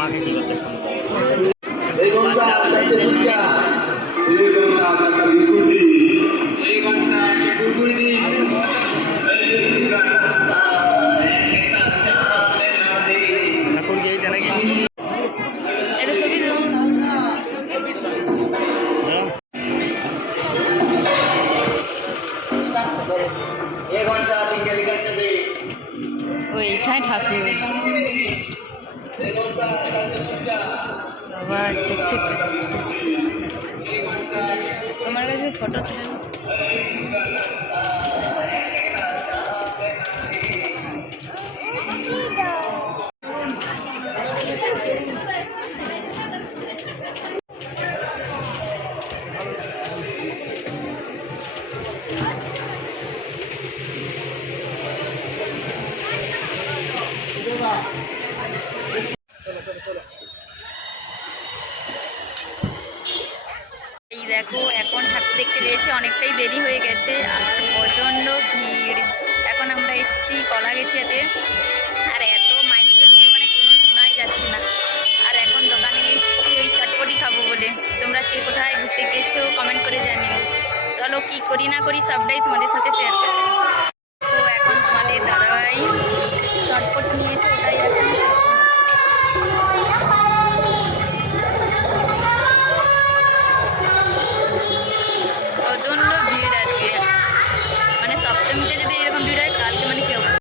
মাকে কি করতে ফোন এখন কি এইটা নাকি এটা ছবি তো ওইখানে ঠাকুর বাবা চেক করছে তোমার কাছে ফটো ছিল এই দেখো এখন ঠাকুর দেখতে পেয়েছি অনেকটাই দেরি হয়ে গেছে আর প্রচণ্ড ভিড়। এখন আমরা এসেছি কলাগাছিয়াতে আর এত মাইক চলছে মানে কোনো শোনাই যাচ্ছে না। আর এখন দোকানে এসেছি ওই চটপটি খাবো বলে। তোমরা কে কোথায় ঘুরতে গিয়েছো কমেন্ট করে জানিও। চলো কি করি না করি সবটাই তোমাদের সাথে শেয়ার করছি। তো এখন তোমাদের দাদাভাই চটপটি নিয়েছে